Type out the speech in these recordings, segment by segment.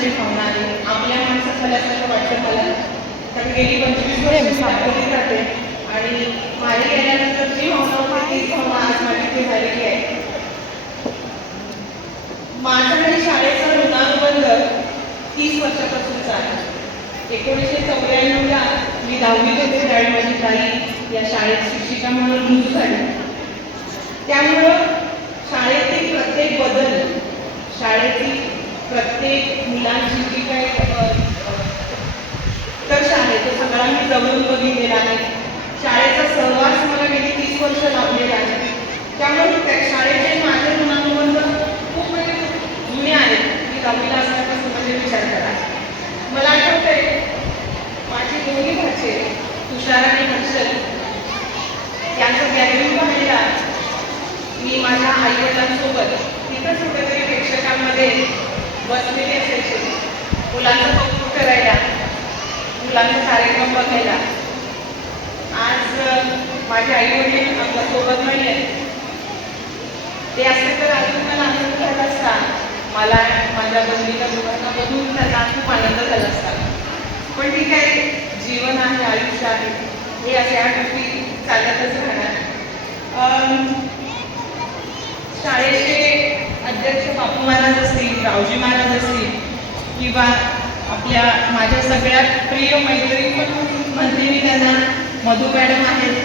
आनंदाची भावना आहे. आपल्या माणसात झाल्यासारखं वाटतं मला. कारण गेली 25 वर्ष मी जाते आणि माझी गेल्यानंतर जी भावना होती तीच भावना आज माझी इथे झालेली आहे. माझा आणि शाळेचा ऋणानुबंध 30 वर्षापासूनचा आहे. 1994ला मी 10वीत होते त्यावेळी माझी ताई या शाळेत शिक्षिका म्हणून रुजू झाली. त्यामुळं शाळेतील प्रत्येक बदल, शाळेतील प्रत्येक मुलांची जी काही उत्कर्ष आहे तो सगळा मी जवळून बघितलेला आहे. शाळेचा सहवास मला गेली 30 वर्ष लाभलेला आहे. त्यामुळे शाळेचे माझे ऋणानुबंध खूप म्हणजे जुने आहेत. मी 10वीला असल्यापासून म्हणजे विचार करा. मला आठवतंय माझे दोन्ही भाचे तुषार आणि हर्षल यांचं गॅदरिंग पाहायला मी माझ्या आईवडिलांसोबत तिथंच कुठेतरी प्रेक्षकांमध्ये बसलेली असायचे. मुलांचं कौतुक करायला, मुलांचा कार्यक्रम बघायला. आज माझे आईवडील आमच्यासोबत नाही आहेत. ते असते तर अजून मला आनंद झाला असता. मला माझ्या बहिणीच्या दोघांना बघून त्यांना खूप आनंद झाला असता. पण ठीक आहे, जीवन आहे, आयुष्य आहे, हे अशा गोष्टी चालतच राहणार. शाळेचे अध्यक्ष बापू महाराज असतील, रावजी महाराज असतील किंवा आपल्या माझ्या सगळ्यात प्रिय मैत्रिणी पण म्हणते मी त्यांना, मधू मॅडम आहेत,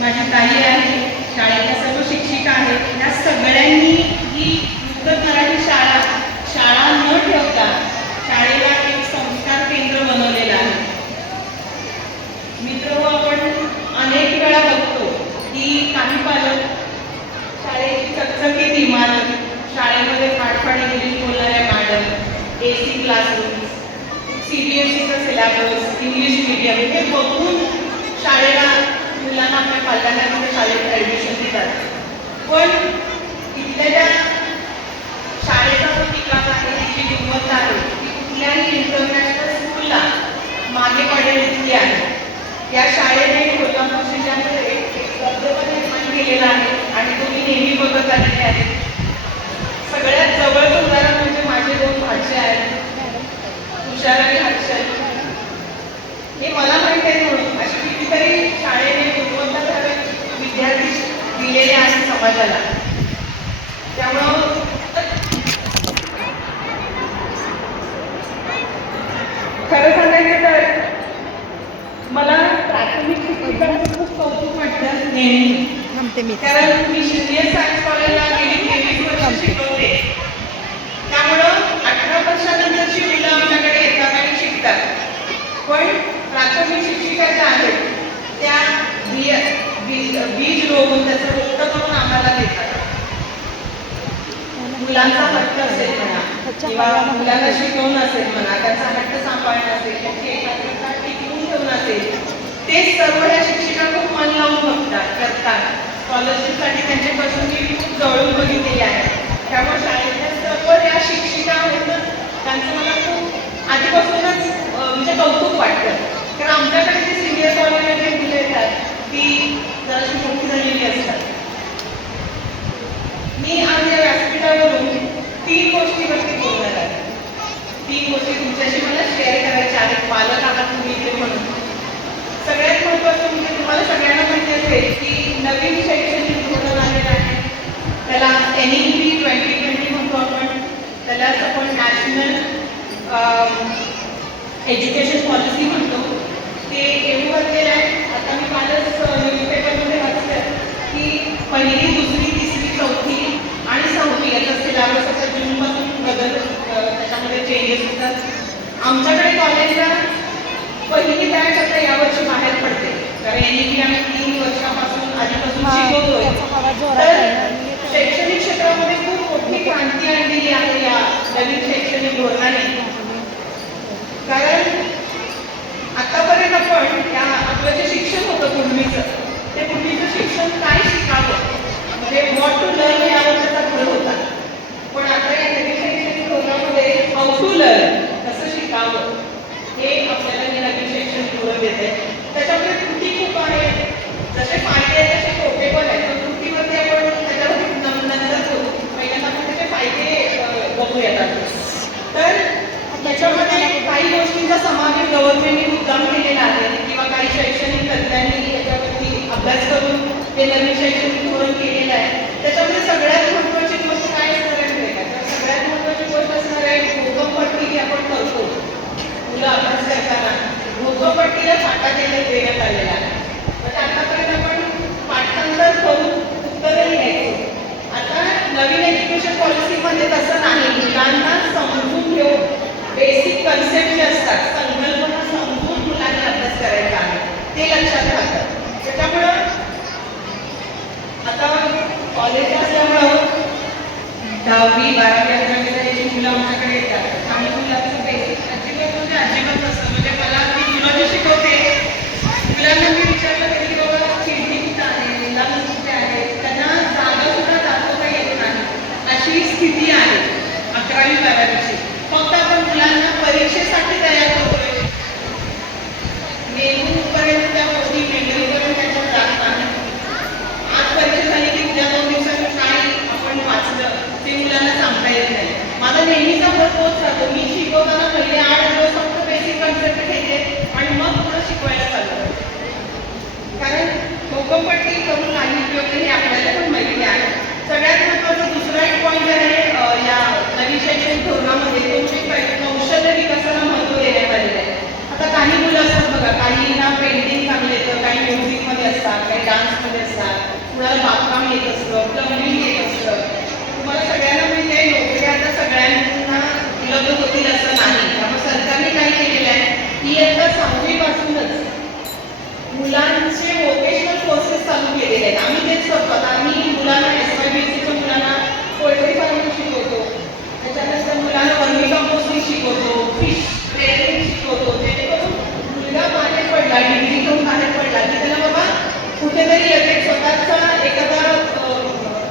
माझी ताई आहे, शाळेच्या सर्व शिक्षिका आहेत. या सगळ्यांनी ही उत्तर मराठी शाळा न ठेवता शाळेला एक संस्कार केंद्र बनवलेलं आहे. मित्र आपण अनेक वेळा बघतो की काही पालक शाळेची चकचकीत इमारत, शाळेमध्ये फाडफाडी इंग्लिश बोलणाऱ्या मॅडम, AC क्लासरूम, CBSEचा सिलेबस, इंग्लिश मीडियम हे बघून शाळेला मुलांना आपल्या पालकांना शाळेत ॲडमिशन देतात. पण इथल्या ज्या शाळेचा जो ठिकाण आहे, तिची गुणवत्ता आहे, ती कुठल्याही इंटरनॅशनल स्कूलला मागे पडलेली आहे. या शाळेने कोल्हापूर जिल्ह्यामध्ये एक दबदबा निर्माण केलेला आहे आणि तो मी नेहमी बघत आलेले आहे. सगळ्यात जवळचं उदाहरण म्हणजे माझे 2 भाचे आहेत, तुषार आणि हर्षल. हे मला माहीत आहे म्हणून अशी कितीतरी शाळेने गुणवत्ताधारक विद्यार्थी दिलेले आहेत समाजाला. त्यामुळं खरं सांगायचं तर मला प्राथमिक शिक्षकांचं खूप कौतुक वाटतं नेहमी. कारण मी सिनियर सायन्स कॉलेजला गेली 23 वर्ष शिकवते. त्यामुळं 18 वर्षानंतरची मुलं आमच्याकडे येतात आणि शिकतात. पण प्राथमिक शिक्षिका ज्या आहेत त्या बीज रोवून त्याचं रोपटं करून आम्हाला देतात. मुलांचा हट्ट असेल म्हणा किंवा मुलांना शिकवणं असेल म्हणा, त्यांचा हट्ट सांभाळणं असेल, त्यांची एकाग्रता टिकवून ठेवणं असेल, ते सर्व ह्या शिक्षिका खूप मन लावून करतात. स्कॉलरशिपसाठी त्यांच्यापासून मी खूप जवळून बघितलेली आहे. त्यामुळे शाळेतल्या सर्व ज्या शिक्षिका आहेत ना त्यांचं मला खूप आधीपासूनच म्हणजे कौतुक वाटतं. कारण आमच्याकडे जे सिनियर कॉलेजला जे मुलं येतात ती जराशी मोठी झालेली असतात. मी आज या व्यासपीठावरून 3 गोष्टीवरती बोलणार आहे. 3 गोष्टी तुमच्याशी मला शेअर करायच्या आहेत. पालक आहात तुम्ही इथे म्हणून. सगळ्यात महत्त्वाचं म्हणजे तुम्हाला सगळ्यांना माहिती असेल की नवीन शैक्षणिक धोरण आलेलं आहे. त्याला NEP 2020 म्हणतो आपण. त्यालाच आपण नॅशनल एज्युकेशन पॉलिसी म्हणतो. ते येऊ घातलेलं आहे. आता मी कालच न्यूजपेपरमध्ये वाचलं की 1ली, 2री, 3री, 4थी आणि 6वी याचा सिलेबस आता जूनपासून त्याच्यामध्ये चेंजेस होतात. आमच्याकडे कॉलेजला 1ली बॅच आता यावर्षी बाहेर पडते. कारण NEP आम्ही 3 वर्षापासून आधीपासून शिकवतोय. तर शैक्षणिक क्षेत्रामध्ये खूप मोठी क्रांती आणलेली आहे या नवीन शैक्षणिक धोरणाने. कारण आतापर्यंत आपण आपलं जे शिक्षण होतं ते पूर्वीचं शिक्षण काय शिकावं म्हणजे व्हॉट टू लर्न यावर त्याचा भर होता. पण आता या नवीन शैक्षणिक धोरणामध्ये हाऊ टू लर्न कसं शिकावं हे आपल्याला हे नवीन शैक्षणिक धोरण देत आहे. त्याच्यामध्ये त्रुटी खूप आहेत. जसे फायदे आहेत तसे तोटे पण आहेत. पण त्रुटीवरती आपण त्याच्यावरती नंतर पहिल्यांदा आपण त्याचे फायदे बघूयात. तर गव्हर्नमेंटने मुद्दाम केलेला आहे किंवा काही शैक्षणिक तज्ज्ञांनी याच्यावरती अभ्यास करून हे नवीन शैक्षणिक धोरण केलेलं आहे. त्याच्यामध्ये सगळ्यात महत्त्वाची गोष्ट काय असणार आहे का, सगळ्यात महत्त्वाची गोष्ट असणार आहे भोकंपट्टी जी आपण करतो मुलं अभ्यास करताना. भोकंपट्टीला फाटा देण्यात आलेला आहे. म्हणजे आतापर्यंत आपण पाठांतर करून उत्तरही घ्यायचो. आता नवीन एज्युकेशन पॉलिसीमध्ये तसं नाही. मुलांना समजून घेऊन बेसिक कन्सेप्ट जे असतात, संकल्पना समजून मुलांनी अभ्यास करायचा आहे, ते लक्षात राहतं. त्याच्यामुळं आता कॉलेज असल्यामुळं 10वी 12वी 11वी मुलं आमच्याकडे येतात. आम्ही मुलांचं बेसिक अजिबात म्हणजे अजिबात नसतं. म्हणजे मला मी जुलॉजी शिकवते, मुलांना मी विचारलं तरी बाबा खिडकी कुठं आहे, लंग्स कुठे आहे, त्यांना जागा सुद्धा दाखवता येत नाही, अशी स्थिती आहे 11वी 12वीची. फक्त आपण मुलांना परीक्षेसाठी तयार करतोय. मेंदूपर्यंत त्या गोष्टी मेंदूपर्यंत त्यांच्या जात नाही. आज परीक्षा झाली की उद्या 2 दिवसांनी काय आपण वाचलं ते मुलांना सांगता येत नाही. माझा नेहमीचा भर तोच राहतो. मी शिकवताना पहिले 8 दिवस फक्त बेसिक कन्सेप्ट घेते आणि मग पुढे शिकवायला चालू करते. कारण भोकंपट्टी करून काही उपयोग हे आपल्याला पण माहिती आहे. सगळ्यात महत्त्वाचा दुसरा एक पॉईंट आहे या नवीन शैक्षणिक धोरणामध्ये, तो म्हणजे कौशल्य विकासाला महत्त्व देण्यात आलेलं आहे. आता काही मुलं असतात बघा, काहींना पेंटिंग चांगलं येतं, काही म्युझिकमध्ये असतात, काही डान्समध्ये असतात, कुणाला बागकाम येत असतं, प्लंबिंग येत असतं. तुम्हाला सगळ्यांना माहिती आहे नोकऱ्या आता सगळ्यांना उपलब्ध होतील असं नाही. त्यामुळे सरकारने काय केलेलं आहे की आता 6वीपासूनच मुलांचे व्होकेशनल कोर्सेस चालू केलेले आहेत. आम्ही तेच करतो. आता आम्ही मुलांना SYBSCच्या मुलांना पोल्ट्री फार्मिंग शिकवतो, त्याच्यानंतर मुलांना वर्मी कंपोस्टिंग शिकवतो, फिश ट्रेनिंग शिकवतो. जेणेकरून मुलगा बाहेर पडला, डिग्री घेऊन बाहेर पडला की त्याला बाबा कुठेतरी लगेच स्वतःचा एखादा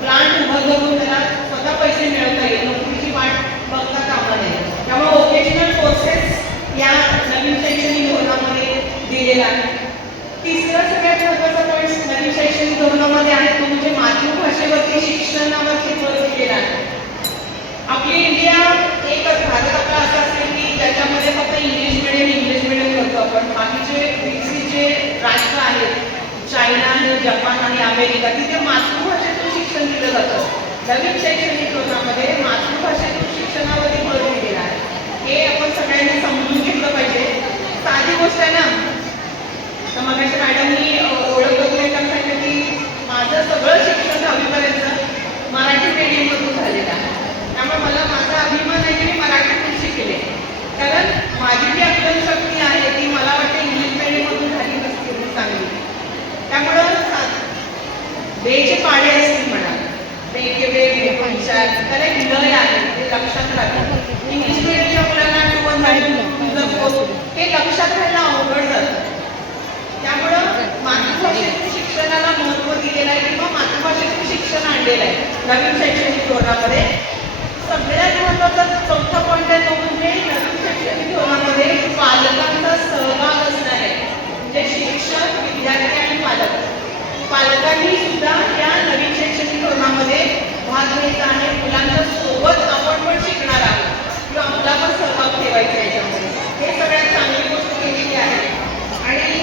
प्लांट उभं करून त्याला स्वतः पैसे मिळवता येईल, नोकरीची वाट बघता कामा नये. त्यामुळे व्होकेशनल कोर्सेस या नवीन शैक्षणिक धोरणामध्ये दिलेला आहे. तिसरा सगळ्यात महत्त्वाचा पॉईंट नवीन शैक्षणिक धोरणामध्ये आहे तो म्हणजे मातृभाषेवरती शिक्षणावरती भर दिलेला आहे. आपली इंडिया एकच भारत आपला असा असेल की ज्याच्यामध्ये फक्त इंग्लिश मिडियम करतो आपण. बाकीचे विकसित जे राष्ट्र आहेत, चायना आणि जपान आणि अमेरिका, तिथे मातृभाषेतून शिक्षण दिलं जातं. नवीन शैक्षणिक धोरणामध्ये मातृभाषेतून शिक्षणावरती भर दिलेला आहे. हे आपण सगळ्यांनी समजून घेतलं पाहिजे. साधी गोष्ट आहे ना. तर मगाशी मॅडमनी ओळख करून येताना सांगितलं की माझं सगळं शिक्षण 10वीपर्यंत मराठी मीडियममधून झालेलं आहे. त्यामुळे मला माझा अभिमान आहे की मी मराठीतून शिकले. कारण माझी जी आकलन शक्ती आहे ती मला वाटते इंग्लिश मीडियममधून झाली नसती चांगली. त्यामुळं बेचे पाडे असतील म्हणा, बेचे विचार, त्याला एक लय आहे ते लक्षात राहतं. इंग्लिश मीडियमच्या मुलांना हे लक्षात राहायला अवघड जातं. त्यामुळं मातृभाषेतून शिक्षणाला महत्त्व दिलेलं आहे किंवा मातृभाषेतून शिक्षण आणलेलं आहे नवीन शैक्षणिक धोरणामध्ये. सगळ्यात महत्त्वाचा चौथा पॉईंट आहे तो म्हणजे नवीन शैक्षणिक धोरणामध्ये पालकांचा सहभाग असणार आहे. म्हणजे शिक्षक, विद्यार्थी आणि पालकांनी सुद्धा या नवीन शैक्षणिक धोरणामध्ये भाग घ्यायचा आहे. मुलांच्या सोबत आपण पण शिकणार आहोत किंवा आपला पण सहभाग ठेवायचा याच्यामध्ये. हे सगळ्यात चांगली गोष्ट केलेली आहे. आणि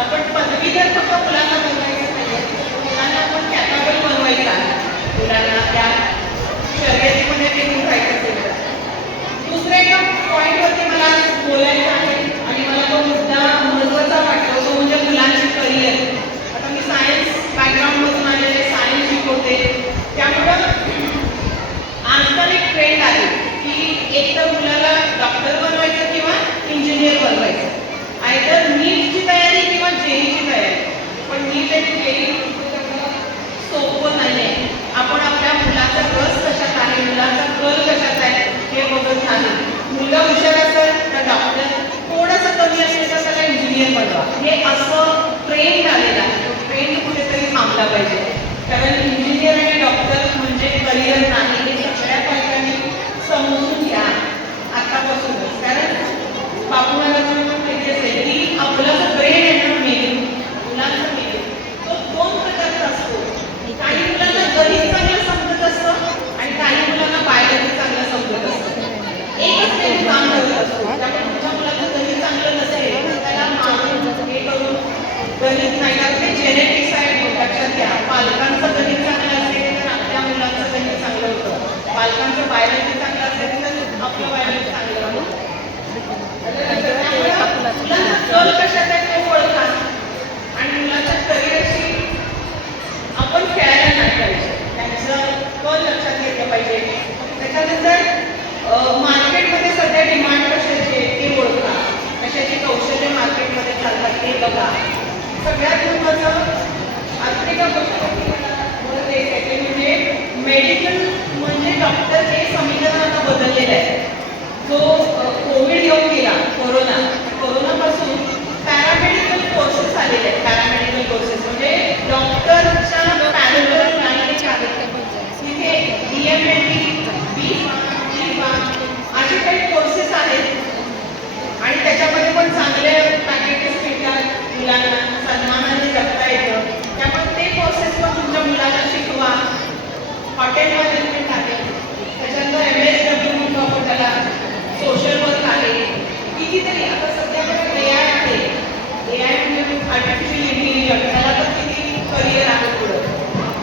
आपण पदवीधर फक्त मुलांना बनवायचं नाही, मुलांना आपण कॅपेबल बनवायचं आहे. मुलांना त्या शर्यतीमध्ये ते राहायचं असेल तर. दुसऱ्या एका पॉईंटवरती मला बोलायचं आहे आणि मला तो मुद्दा महत्त्वाचा वाटतो तो म्हणजे मुलांचे करिअर. आता मी सायन्स बॅकग्राऊंडमधून आलेले, सायन्स शिकवते. त्यामुळं आजकाल एक ट्रेंड आहे की एक तर मुलाला डॉक्टर बनवायचं किंवा इंजिनियर बनवायचं. आयदर नीटची तयारी किंवा जेईची तयारी. पण नीट आणि जेई सोपं नाही आहे. आपण आपल्या मुलाचा रस कशात आहे, मुलाचा कल कशात आहे हे बघत नाही. मुलगा हुशार असेल तर डॉक्टर, थोडंसं कमी असेल तर त्याला इंजिनियर बनवा. हे असं ट्रेंड आलेलं आहे. तो ट्रेंड कुठेतरी थांबला पाहिजे. कारण इंजिनियर आणि डॉक्टर म्हणजे करिअर नाही हे सगळ्या पालकांनी समजून घ्या आतापासूनच. कारण बापूला माहिती असेल की आपला जो ब्रेन आहे ना, मेंदू, मुलांचा मेंदू तो 2 प्रकारचा असतो. काही मुलांना गणित चांगलं समजत असतं आणि काही मुलांना बायोलॉजी चांगलं समजत असतं. एकच मेंदू काम करत असतो. त्यामुळे तुमच्या मुलाला पालकांचं बायोलॉजी चांगलं असेल तर आपलं बायोलॉजी चांगलं राहील. मुलांचा कल कशात आहे ते ओळखा आणि मुलांच्या करिअरशी आपण खेळायला नाही पाहिजे, त्यांचं कल लक्षात घेतलं पाहिजे. त्याच्यानंतर मार्केटमध्ये सध्या डिमांड कशाची आहे ते ओळखा, कशाची कौशल्य मार्केटमध्ये चालतात ते बघा. सगळ्यात महत्त्वाचं अजून एका गोष्टीवरती मला द्यायचं आहे ते म्हणजे मेडिकल म्हणजे डॉक्टर हे समीकरण आता बदललेलं आहे. जो कोविड येऊन गेला, कोरोनापासून पॅरामेडिकल कोर्सेस आलेले आहेत. पॅरामेडिकल कोर्सेस म्हणजे डॉक्टरच्या पॅरलल लाईन तिथे DMLT, असे काही कोर्सेस आहेत आणि त्याच्यामध्ये पण चांगले पॅकेजेस मिळतात, मुलांना सन्मानाने जगता येतं. त्यामुळे ते कोर्सेस पण तुमच्या मुलाला शिकवा. हॉटेल मॅनेजमेंट आहे, त्याच्यानंतर MSW म्हणतो आपण त्याला, सोशल वर्क आहे, कितीतरी आता सध्याकडे AI आहे. AI म्हणजे आर्टिफिशियल इंटेलिजन्स, त्याला पण किती करिअर आहे पुढं.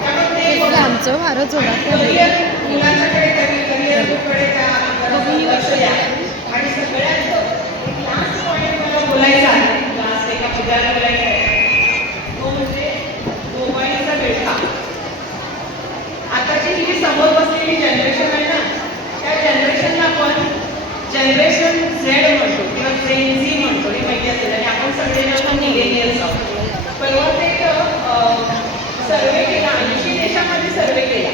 त्यामुळे ते आमचं वारच होणार करिअर मुलांच्याकडे करिअरकडे लक्ष द्या. आणि सगळ्यात एक लास्ट पॉईंट मला बोलायचा आहे, लास्ट एका मुद्द्याला बोलायचं आहे, तो म्हणजे मोबाईलचा वेळखा. आताची ही जी समोर बसलेली जनरेशन आहे ना, त्या जनरेशनला आपण जनरेशन झेड म्हणतो किंवा Gen Z म्हणतो, हे माहिती असेल. आणि आपण सगळे मिलेनियल्स आहोत. परवाच एक सर्वे केला, 80 देशामध्ये सर्वे केला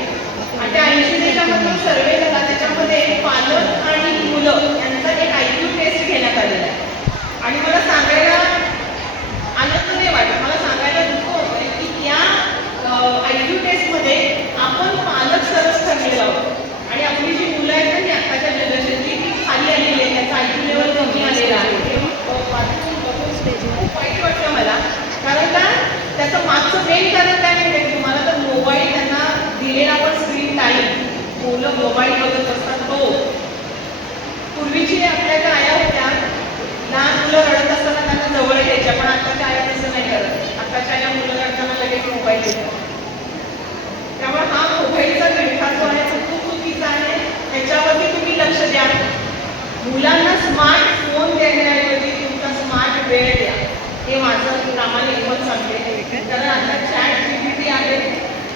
आणि त्या 80 देशामधून सर्वे झाला. त्याच्यामध्ये पालक आणि मुलं यांचा एक IQ टेस्ट घेण्यात आलेला आहे. आणि मला सांगायला आनंद नाही वाटत, मला सांगायला दुःख होतं की त्या IQ टेस्टमध्ये आपण पालक सरस ठरलेलो आहोत आणि आपली जी मुलं आहेत ना, ती आत्ताच्या जनरेशनची ती खाली आलेली आहे, त्याचा IQ लेवल कमी आलेला आहे. खूप वाईट वाटतं मला. कारण का त्याचं मागचं मेन कारण काय माहिती आहे तुम्हाला, तर मोबाईल त्यांना दिलेला आपण स्क्रीन टाईम, मुलं मोबाईल बघत असतात तो. पूर्वीची आपल्या ज्या आया होत्या, लहान मुलं रडत असताना त्यांना जवळ घ्यायच्या, पण आत्ताच्या आया तसं नाही करत. आत्ताच्या आया मुलं रडताना लगेच मोबाईल देतात. त्यामुळे हा मोबाईलचा विळखा जो आहे तो खूप चुकीचा आहे. त्याच्यावरती तुम्ही लक्ष द्या. मुलांना स्मार्टफोन देण्याऐवजी तुमचा स्मार्ट वेळ द्या, हे माझं प्रामाणिक मत सांगते. कारण आता ChatGPT आहे,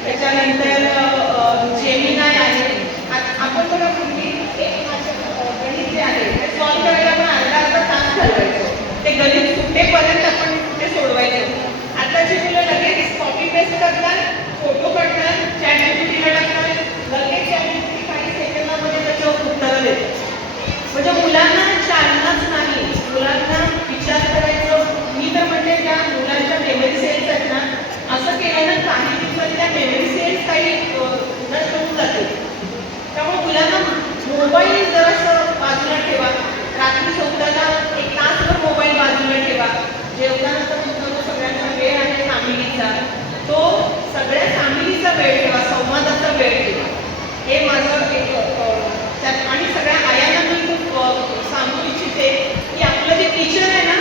त्याच्यानंतर जेमिनाय आहे. आपण बघा पूर्वी एक गणित जे आहे ते सॉल्व्ह करायला आपण अर्धा तास घालवायचो. ते गणित सुटेपर्यंत आपण ते सोडवायचो. आताची मुलं लगेच कॉपी पेस्ट करतात, फोटो काढतात, ChatGPTला टाकतात, लगेच ChatGPT काही सेकंदामध्ये त्याच्यावर उत्तरं देतात. म्हणजे मुलांना चालनाच नाही, मुलांना विचार करायचं. मी तर म्हणते त्या मुलांच्या मेमरी सेल्स आहेत ना, असं केलं ना काही दिवसात त्या मेमरी सेल्स काही नष्ट होऊन जाते. त्यामुळे मुलांना मोबाईल जरासं बाजूला ठेवा. रात्री झोपताना एक तासभर मोबाईल बाजूला ठेवा. जेवणानंतर तुमचा जो सगळ्यांचा वेळ आहे फॅमिलीचा, तो सगळ्या फॅमिलीचा वेळ ठेवा, संवादाचा वेळ ठेवा. हे माझं एक त्यात. आणि सगळ्या आयांना मी खूप सांगू इच्छिते की आपलं जे किचन आहे ना,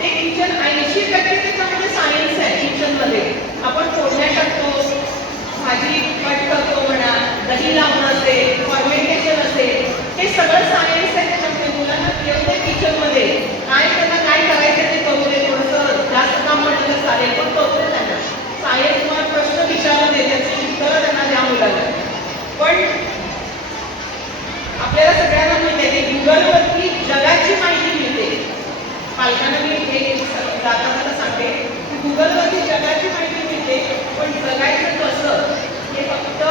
ते किचन 80% त्याच्यामध्ये सायन्स आहे. किचनमध्ये आपण फोडण्या टाकतो, भाजी कट करतो म्हणा, दही लावणं असेल, फर्मेंटेशन असेल, हे सगळं सायन्स आहे. त्याच्यामध्ये मुलांना येऊन किचनमध्ये काय त्यांना काय करायचं ते करू दे. थोडंसं जास्त काम म्हटलं चालेल, पण करू त्यांना सायन्स मला प्रश्न विचारू दे, त्याची उत्तरं त्यांना द्या मुलांना. पण आपल्याला सगळ्यांना माहिती आहे की गुगलवरती जगाची माहिती मिळते. पालकांना मी हे जाता सांगते की गुगलवरती जगाची माहिती मिळते, पण जगायचं कसं हे फक्त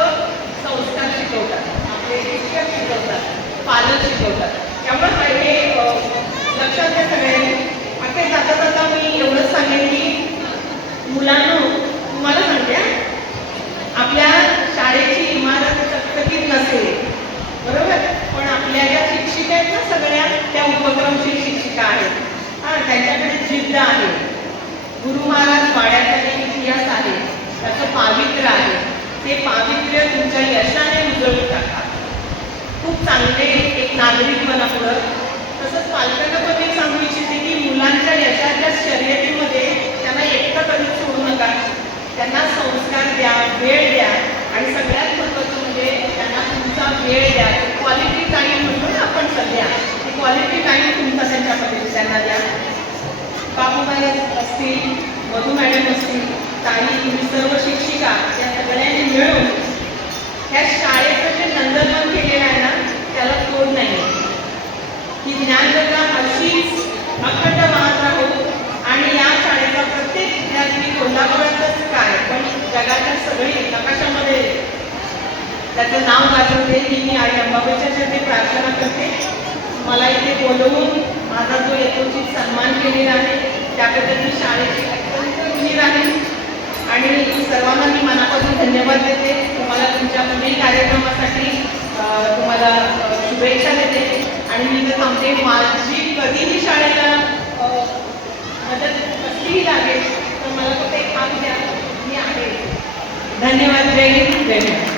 संस्कार शिकवतात, आपले शिक्षक शिकवतात, पालक शिकवतात. त्यामुळे हे लक्षात घ्या सगळ्यांनी. अखेर जाता जाता मी एवढंच सांगेन की मुलांना तुम्हाला सांगते, आपल्या शाळेची इमारत चकचकीत नसेल बरोबर, पण आपल्या ज्या शिक्षिका आहेत ना सगळ्या, त्या उपक्रमशील शिक्षिका आहेत. त्यांच्याकडे जिद्द आहे. गुरु महाराज वाड्याचा एक इतिहास आहे, त्याचं पावित्र्य आहे. ते पावित्र्य तुमच्या यशाने उजळून टाका. खूप चांगले एक नागरिक बना पुढं. तसंच पालकांना पण एक सांगू इच्छिते की मुलांच्या यशाच्या शर्यतीमध्ये त्यांना एकटं कधीच सोडू नका. त्यांना संस्कार द्या, वेळ द्या आणि सगळ्यात महत्त्वाचं म्हणजे त्यांना तुमचा वेळ द्या. असतील, मधू मॅडम असतील, काही तुम्ही सर्व शिक्षिका या सगळ्यांनी मिळून ह्या शाळेचं जे नंदनवन केलेलं आहे ना त्याला तोड नाही आहे. ही ज्ञानगंगा अशीच अखंड वाहत राहू आणि या शाळेचा प्रत्येक विद्यार्थी कोल्हापुरातच काय पण जगाच्या सगळी नकाशामध्ये त्याचं नाव गाजवते ही मी आई अंबाबाईच्या चरणी प्रार्थना करते. मला इथे बोलवून माझा जो यथोचित सन्मान केलेला आहे त्याबद्दल मी शाळेची अत्यंत ऋणी राहील आणि सर्वांना मी मनापासून धन्यवाद देते. तुम्हाला तुमच्या पुढील कार्यक्रमासाठी तुम्हाला शुभेच्छा देते आणि मी तर थांबते. माझी कधीही शाळेला मदत कसलीही लागेल तर मला फक्त एक हात द्या, मी आहे. धन्यवाद. जय हिंद, जय महाराष्ट्र.